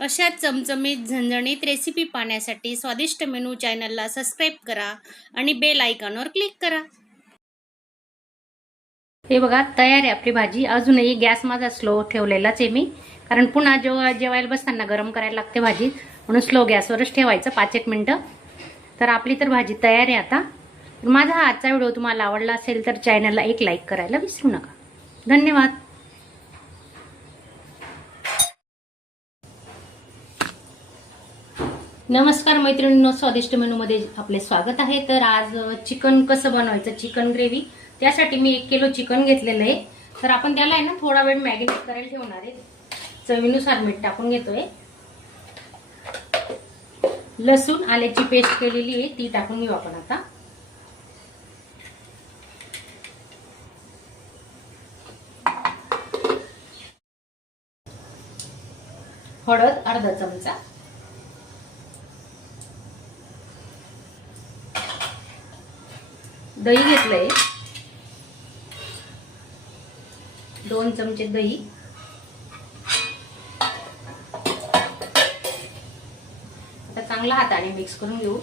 अशा चमचमीत झणझणीत रेसिपी पाहण्यासाठी स्वादिष्ट मेनू चॅनलला सबस्क्राईब करा आणि बेल आयकॉनवर क्लिक करा। हे बघा तयार आहे आपली भाजी। अजूनही गॅस माझा स्लो ठेवलेलाच आहे मी, कारण पुन्हा जेवायला बसताना गरम करायला लागते भाजी, म्हणून स्लो गॅसवरच ठेवायचं 5-1 मिनिटं। तर आपली तर भाजी तयार आहे आता। माझा हा आजचा व्हिडिओ तुम्हाला आवडला असेल तर चॅनलला एक लाईक करायला विसरू नका। धन्यवाद। नमस्कार मैत्रिणींनो, स्वादिष्ट मेनूमध्ये आपले स्वागत आहे। तर आज चिकन कसं बनवायचं, चिकन ग्रेव्ही, त्यासाठी मी 1 किलो चिकन घेतलेलं आहे। तर आपण त्याला आहे ना थोडा वेळ मॅरिनेट करायला ठेवणार आहे। चवीनुसार मीठ टाकून घेतोय। लसूण आल्याची पेस्ट केलेली आहे ती टाकून घेऊ आपण आता। हळद अर्धा चमचा, दही घेतलंय 2 चमचे दही, आता चांगला हाताने मिक्स करून घेऊ।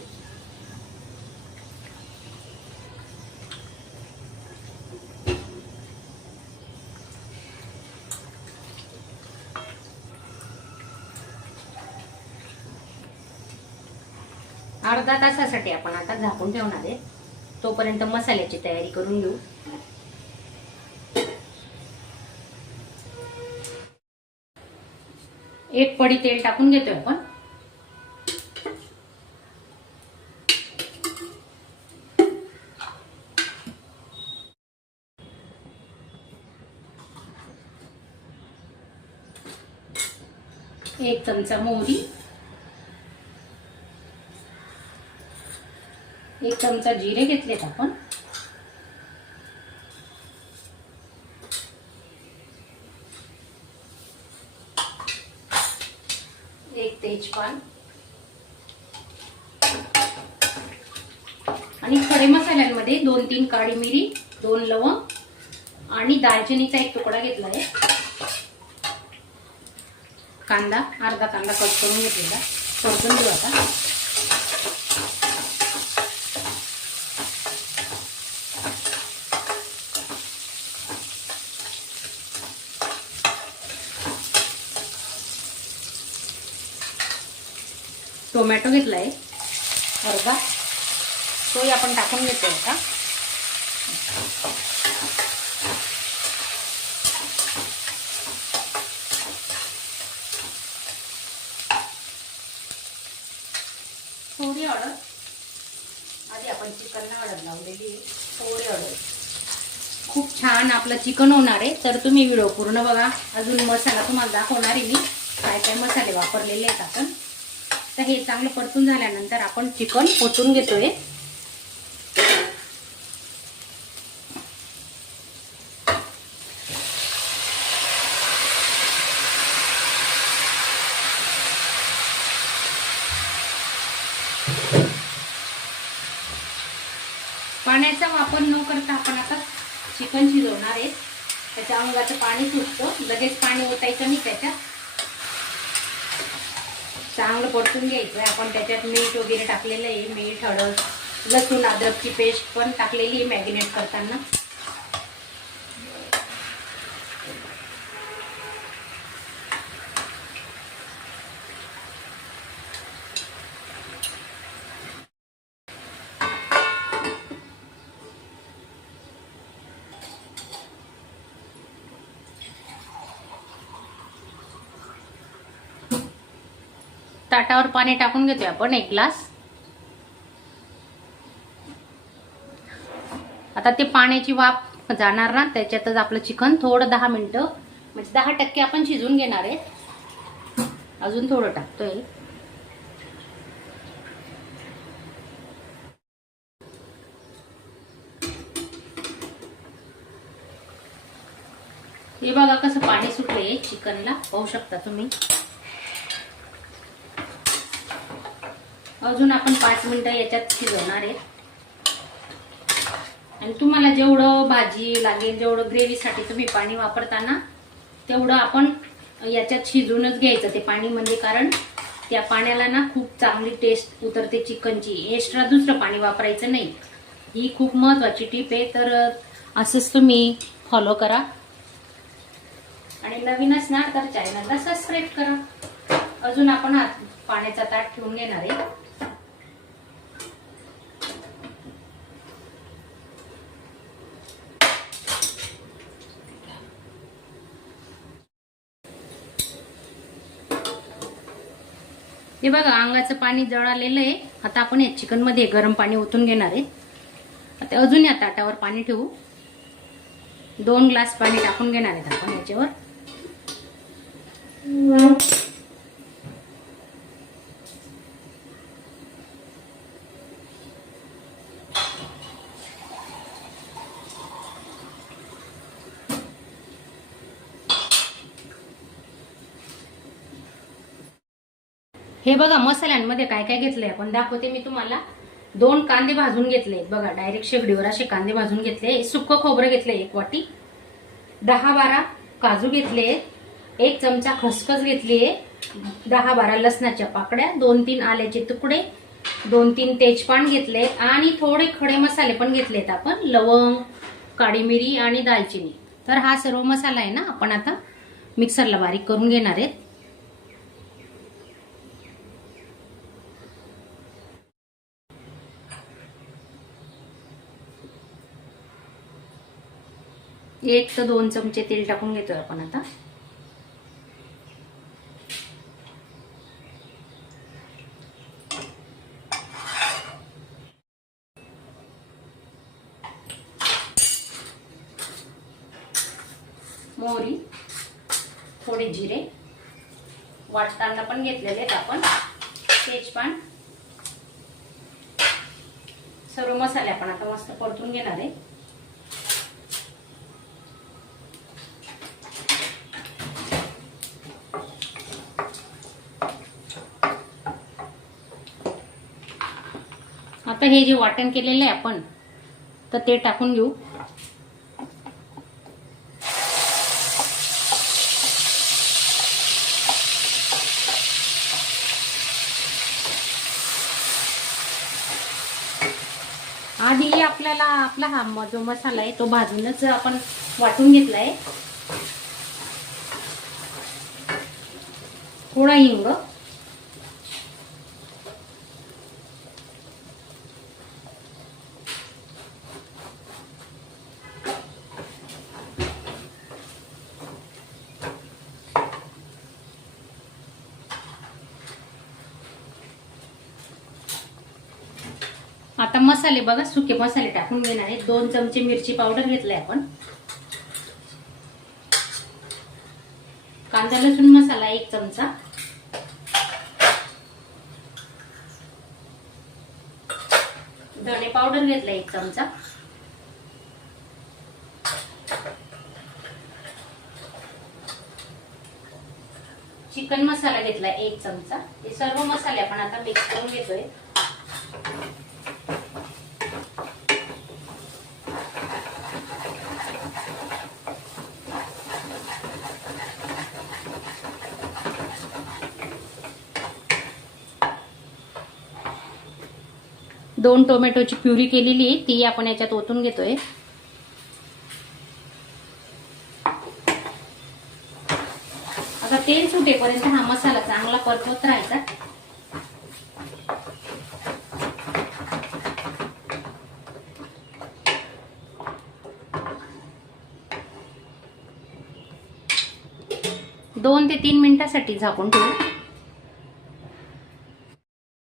अर्धा तासासाठी आपण आता झाकून ठेवणार आहे, तोपर्यंत मसाल्याची तयारी करून घेऊ। एक पडी तेल टाकून घेतोय आपण। एक चमचा मोहरी, 1 चमचा जिरे घेतलेत आपण, 1 तेजपान आणि खडे मसाल्यांमध्ये 2-3 काळी मिरी, 2 लवंग आणि दालचिनीचा 1 तुकडा घेतला आहे। कांदा अर्धा कांदा कट करून घेतलेला, परतून घेऊ आता। टोमॅटो घेतलाय अर्धा, तोही आपण टाकून घेतोय आता। थोडी हळद, आधी आपण चिकनला हळद लावलेली आहे, थोडी हळद। खूप छान आपलं चिकन होणार आहे, तर तुम्ही व्हिडिओ पूर्ण बघा। अजून मसाला तुम्हाला दाखवणार आहे मी, काय काय मसाले वापरलेले आहेत आपण। तर हे चांगलं परतून झाल्यानंतर आपण चिकन ओतून घेतोय। पाण्याचा वापर न करता आपण आता चिकन शिजवणार आहे। त्याच्या अंगाचं पाणी सुटतं, लगेच पाणी ओतायचं नाही त्याच्यात, चांगलं परतून घ्यायचं। आपण त्याच्यात मीठ वगैरे टाकलेलं आहे, मीठ, हळद, लसूण अद्रकची पेस्ट पण टाकलेली आहे मॅरिनेट करताना। ताटावर पाणी टाकून घेतोय आपण 1 ग्लास। आता ते पाण्याची वाफ जाणार ना, त्याच्यातच आपलं चिकन थोडं 10 मिनिटं म्हणजे 10% आपण शिजून घेणार आहे। अजून थोडं टाकतोय। हे बघा कसं पाणी सुटलंय चिकनला, पाहू शकता तुम्ही। अजून आपण 5 मिनिटं याच्यात शिजवणार आहे। आणि तुम्हाला जेवढं भाजी लागेल, जेवढं ग्रेव्हीसाठी तुम्ही पाणी वापरताना तेवढं आपण याच्यात शिजूनच घ्यायचं ते पाणी, म्हणजे कारण त्या पाण्याला ना खूप चांगली टेस्ट उतरते चिकनची. एक्स्ट्रा दुसरं पाणी वापरायचं नाही. ही खूप महत्वाची टीप आहे. तर असंच तुम्ही फॉलो करा आणि नवीन असणार तर चॅनलला सबस्क्राईब करा. अजून आपण पाण्याचा ताट ठेवून घेणार आहे. हे बघा अंगाचं पाणी जळालेलं आहे. आता आपण या चिकन मध्ये गरम पाणी ओतून घेणार आहे. आता अजून या ताटावर पाणी ठेवू. 2 ग्लास पाणी टाकून घेणार आहेत आपण याच्यावर. हे बघा मसाल्यांमध्ये काय काय घेतलंय आपण दाखवते मी तुम्हाला. 2 कांदे भाजून घेतले बघा, डायरेक्ट शेगडीवर असे कांदे भाजून घेतले. सुक्क खोबरं घेतले 1 वाटी. 10-12 काजू घेतले. 1 चमचा खसखस घेतली. 10-12 लसणाच्या पाकड्या. 2-3 आल्याचे तुकडे. 2-3 तेजपान घेतले आणि थोडे खडे मसाले पण घेतलेत आपण. लवंग, काळी मिरी आणि दालचिनी. तर हा सर्व मसाला आहे ना आपण आता मिक्सरला बारीक करून घेणार आहेत. एक ते 2 चमचे तेल टाकून घेतोय आपण आता. मोहरी, थोडे जिरे वाटताना पण घेतलेले आहेत आपण. तेजपान, सर्व मसाले आपण आता मस्त परतून घेणार आहे. आता हे जे वाटण केलेलं आहे आपण तर ते टाकून घेऊ. आधी आपल्याला आपला हा जो मसाला आहे तो भाजूनच आपण वाटून घेतलाय. थोडा हिंग, आता मसाले बघा सुके मसाले टाकून घेणार आहे. 2 चमचे मिरची पावडर घेतलाय आपण. कांदा लसूण मसाला 1 चमचा. धने पावडर घेतला 1 चमचा. चिकन मसाला घेतला 1 चमचा. हे सर्व मसाले आपण आता मिक्स करून घेतोय. दोन टोमॅटोची प्युरी केलेली ती आपण याच्यात ओतून घेतोय. आता तेल सुटेपर्यंत हा मसाला चांगला परतवत राहायचा. दोन ते 3 मिनिटांसाठी झाकून ठेवू.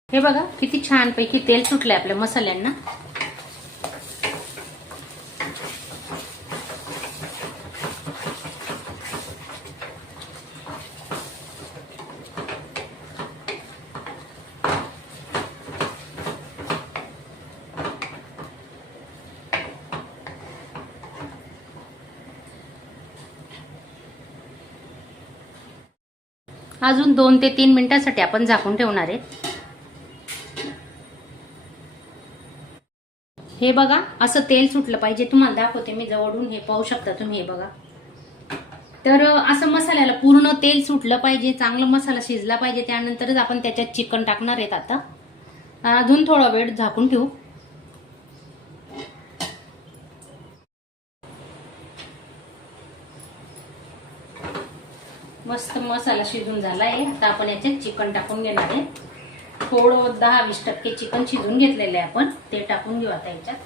हे बघा किती छान पैकी तेल सुटलंय आपल्या मसाल्यांना. अजून 2 ते 3 मिनिटांसाठी आपण झाकून ठेवणार आहे. हे बघा असं तेल सुटलं पाहिजे. तुम्हाला दाखवते मी जवळून. हे पाहू शकता तुम्ही. हे बघा तर असं मसाल्याला पूर्ण तेल सुटलं पाहिजे, चांगला मसाला शिजला पाहिजे, त्यानंतरच आपण त्याच्यात चिकन टाकणार आहेत. आता अजून थोडा वेळ झाकून ठेवू. मस्त मसाला शिजून झाला आहे. आता आपण याच्यात चिकन टाकून घेणार आहे. थोडं 10-20% चिकन शिजून घेतलेलं आहे आपण, ते टाकून घेऊ आता याच्यात.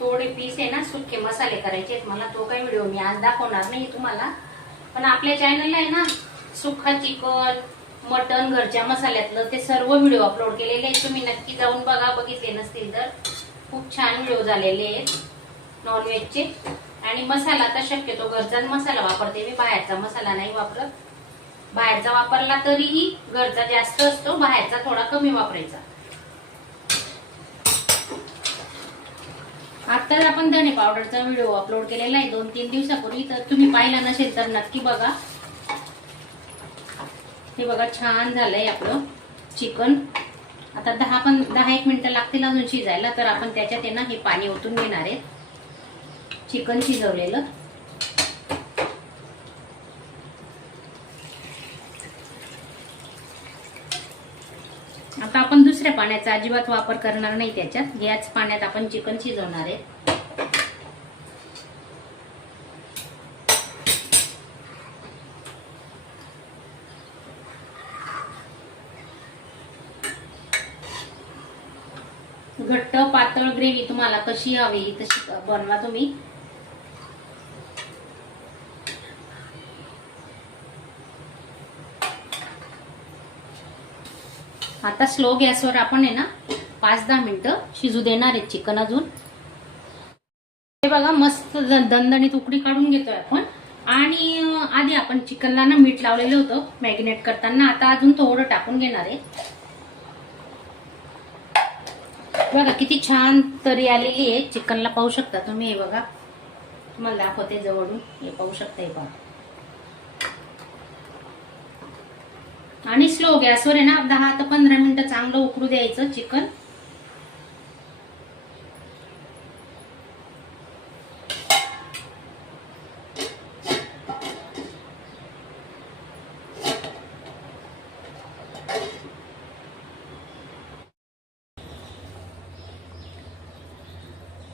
थोडे पीस आहे ना सुके मसाले करायचे आहेत मला. तो काही व्हिडिओ मी आज दाखवणार नाही तुम्हाला, पण आपल्या चॅनलला आहे ना सुक्का चिकन, मटन, घरच्या मसाल्यातलं ते सर्व व्हिडिओ अपलोड केलेले आहेत. तुम्ही नक्की जाऊन बघा, बघितले नसतील तर. खूप छान व्हिडिओ झालेले आहेत नॉनव्हेजचे. आणि मसाला तर शक्यतो घरचाच मसाला वापरते मी, बाहेरचा मसाला नाही वापरत. बाहेरचा वापरला तरीही घरचा जास्त असतो, बाहेरचा थोडा कमी वापरायचा. आताच आपण धने पावडरचा व्हिडिओ अपलोड केलेला आहे 2-3 दिवसापूर्वी, तर तुम्ही पाहिला नसेल तर नक्की बघा. हे बघा छान झालंय आपलं चिकन. आता 10-1 मिनिटं लागतील अजून शिजायला. तर आपण त्याच्यात आहे ना हे पाणी ओतून घेणार आहे, चिकन शिजवलेलं. आता आपण दुसऱ्या पाण्याचा अजिबात वापर करणार नाही त्याच्यात. याच पाण्यात आपण चिकन शिजवणार आहे. घट्ट पातळ ग्रेव्ही तुम्हाला कशी हवी तशी बनवा तुम्ही. आता स्लो गॅसवर आपण आहे ना 5-10 मिनिटं शिजू देणार आहे चिकन अजून. हे बघा मस्त दणदणीत उकडी काढून घेतोय आपण. आणि आधी आपण चिकनला ना मीठ लावलेलं होतं मॅरिनेट करताना, आता अजून थोडं टाकून घेणार आहे. बघा किती छान तरी आलेली आहे चिकनला, पाहू शकता तुम्ही. हे बघा तुम्हाला दाखवते जवळून, हे पाहू शकता. हे बघा. आणि स्लो गॅसवर आहे ना 10 ते 15 मिनिटं चांगलं उकळू द्यायचं चिकन.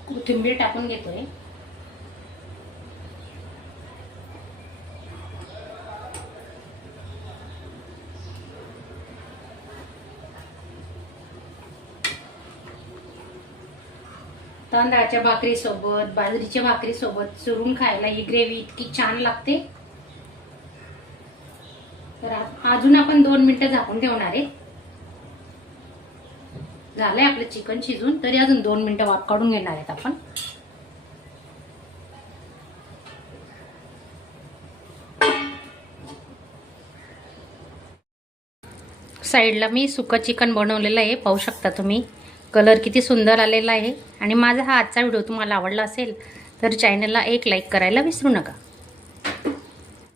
कोथिंबीर टाकून घेतोय. तांदळाच्या भाकरी सोबत, बाजरीच्या भाकरी सोबत चुरून खायला ही ग्रेव्ही इतकी छान लागते. तर अजून आपण 2 मिनिटं झाकून ठेवणार आहे. झालंय आपलं चिकन शिजून, तरी अजून 2 मिनिटं वाफ काढून घेणार आहेत आपण. साईडला मी सुकं चिकन बनवलेलं आहे, पाहू शकता तुम्ही. कलर किती सुंदर आलेला आहे. आणि माझा हा आजचा व्हिडिओ तुम्हाला आवडला असेल तर चॅनलला एक लाईक करायला विसरू नका.